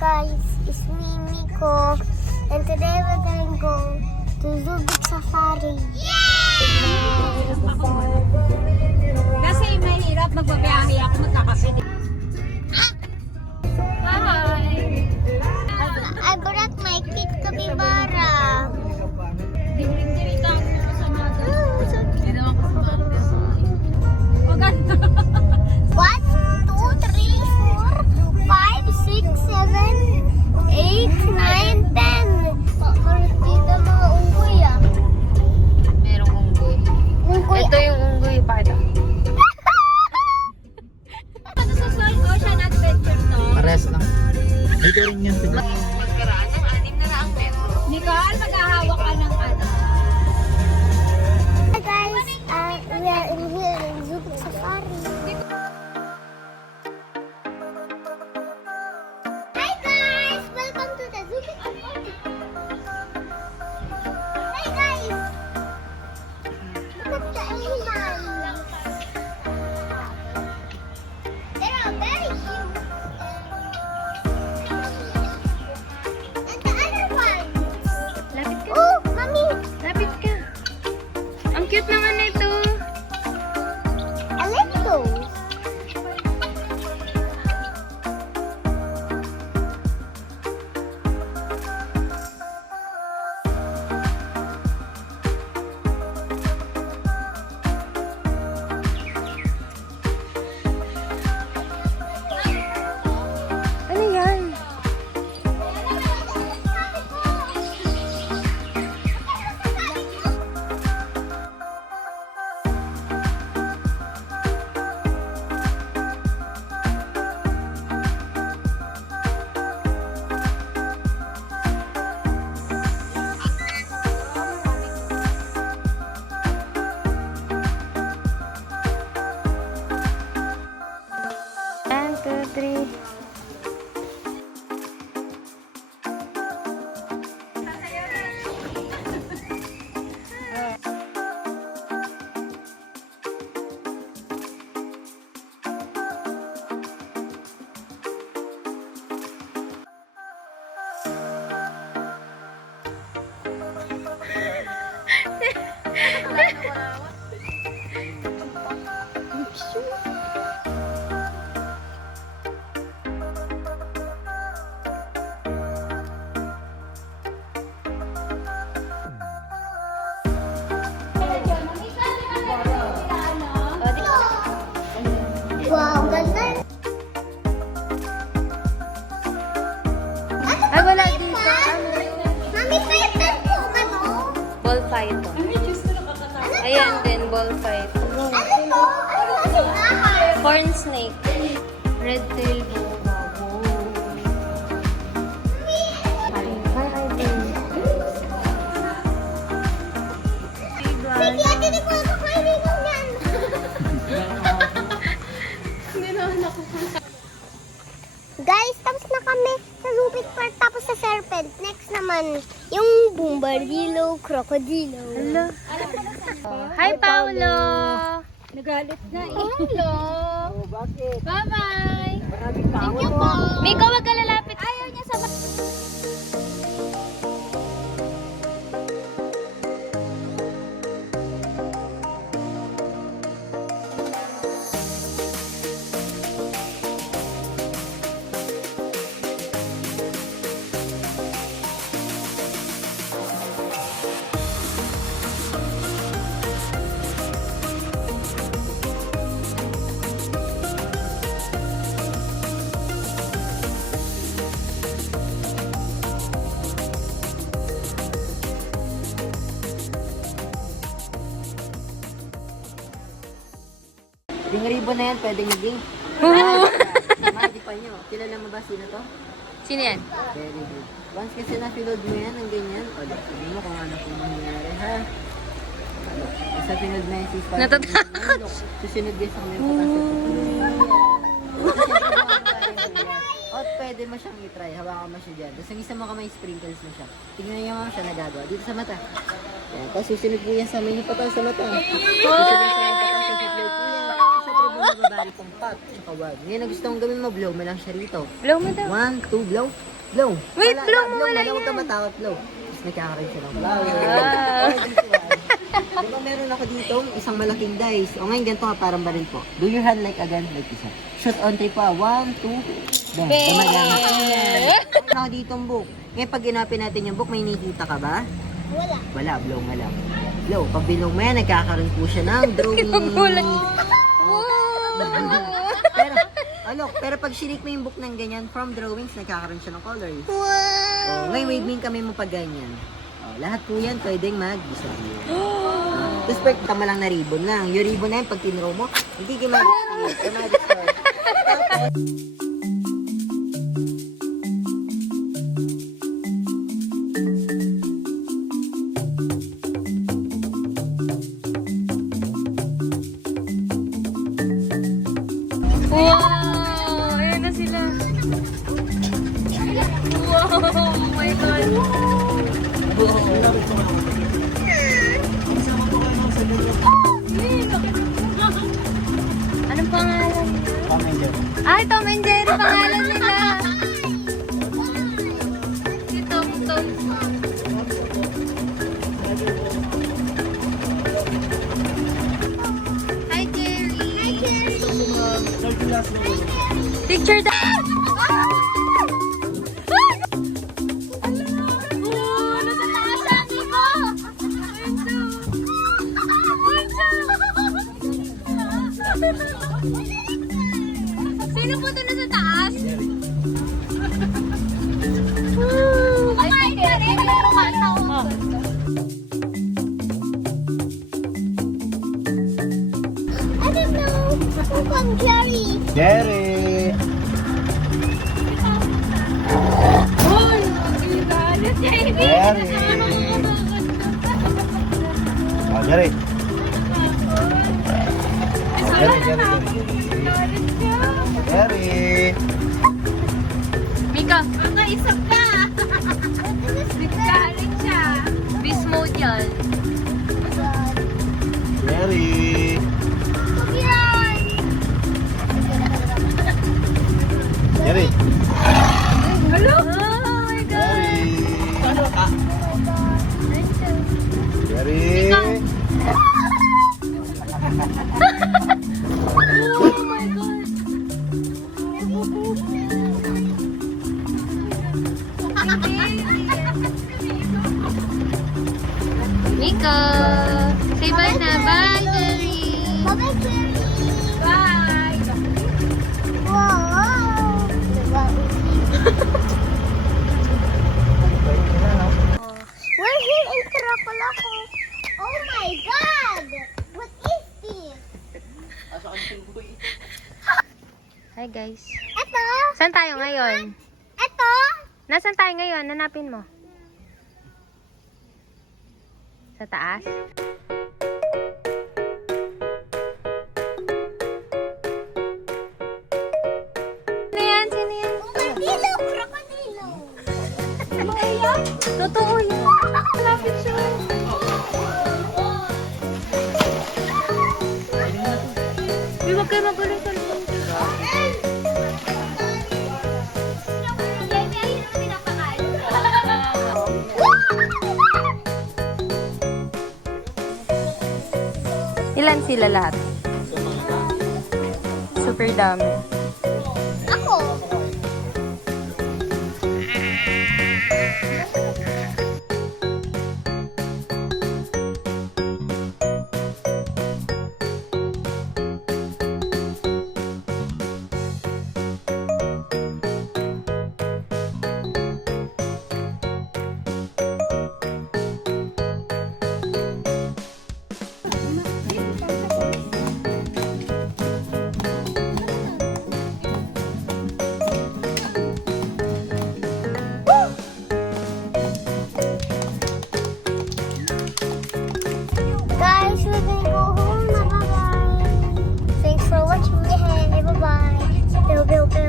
guys, it's me, Miko, and today we're gonna go to Zubik Safari. Kasi mahirap magbabiyahe ako, magkakapit. Hi! I brought my kit capybara. Diri-diri ako sa mga. Oh, so cute. Ginawa ko sa mga. Maganda. 1, 2, 3, 4, 5, 6, 7, 8, 9, 10. Dito mga unggoy ah. Merong unggoy. Unggoy. Ito yung unggoy, pada. Ano sa Salt Ocean Adventure to? Pares lang. Dito rin yun. Magkaraan ng 6 na ang metro. Nicole, maghahawak ka ng ano? Hi guys, we are in here in Zubik Safari. Hi guys, welcome to the Zubik Safari. Hey guys, look at the animals. They are very cute. And the other one. Lapit ka. Oh, mommy. Lapit ka. Ang cute naman nito. I like those. Ano yan? One, two, three. Wow, ganda. Ay, wala dito. Mami, python po ka no? Ball fight. Ayan din, ball fight. Ano to? Ano kasi nahan? Corn snake. Red tail boa. Hi, Ivy. Sige, ate, di ko ako kaibigan yan. Guys, tapos na kami sa Zubik Park, tapos sa Serpent. Next naman, yung Bombardilo, Crocodilo. Hello. Hi, Paolo. Nagalit na eh. Hello. Bakit? Bye-bye. Maraming tao. Thank you po. Miko, wag ka lalapit. Ayaw niya sa... Yung ribbon na yan, pwede naging. Hindi pa nyo. Kilala mo ba sino to? Sino yan? Very good. Once kasi na-filled mo yan, ang ganyan. O, sabi mo kung ano kung mangyayari, ha? Sa pinod na yung sispa. Natatakot. Susunod din sa kami yung O, pwede mo siyang i-try. Hawakan mo siya dyan. Tapos ang isa mo kamay, sprinkles mo siya. Tingnan niyo mo siya nagagawa. Dito sa mata. Yan. Tapos susunod po yan sa may patang sa mata. Susunod sa may patang sa plate po yan. Siyempre, bumababali pong pot. Tsaka wag. Ngayon, ang gusto kong gawin mo, blow mo lang siya rito. Blow mo daw. 1, 2, blow. Blow. Wait, blow mo, wala Huwag ka yan. matakot, blow. Tapos nagkakaroon siya ng flower. Diba meron ako dito, isang malaking dice. O ngayon, ganito nga parang baril po. Do your hand like again, like isa. Shoot on 3 pa. 1, 2, then. Dumadami. Meron ako dito ang book. Ngayon, pag ginapin natin yung book, may nakikita ka ba? Wala. Wala, blow nga lang. Blow, pag bilong mo yan, nagkakaroon po siya ng drawing. Pero pag shinik mo yung book ng ganyan, from drawings, nagkakaroon siya ng colors. Wow. Ngayon, waving kami mo pag ganyan. Lahat po yan pwedeng mag-disappear. Tapos pag tama lang na ribbon lang. Yung ribbon na yan, pag tinrow mo, hindi ka mag-disappear. Tapos, Wow! Ayan na sila. Wow! Oh my God! Anong pangalan? Ay, Tom and Jerry pangalan nila. Si Tom. Hi, Jerry. Hi, Jerry. Picture da! Sino po ito na sa taas? Oh my God! I don't know. Who from Jerry? Jerry! Jerry! Oh, Jerry! Jerry! Mika, nakaisap ka! Nagkahalit siya. Beast mode yan. Jerry! Jerry! Hello? Oh my God! Jerry! Oh my God! Mika! Say bye na. Bye, Jerry! Bye-bye, Jerry. Bye! Wow. We're here in Crocolaco. Oh my God! What is this? Hi guys. Ito? Saan tayo ngayon? Ito? Nasaan tayo ngayon? Nanapin mo. Sa taas? Sino yan? Sino yan? Krokodilo! Krokodilo! Ano yan? Totoo yan. Malapit siya. Huwag kayo magulo sa loob. Ilan sila lahat? Super dami.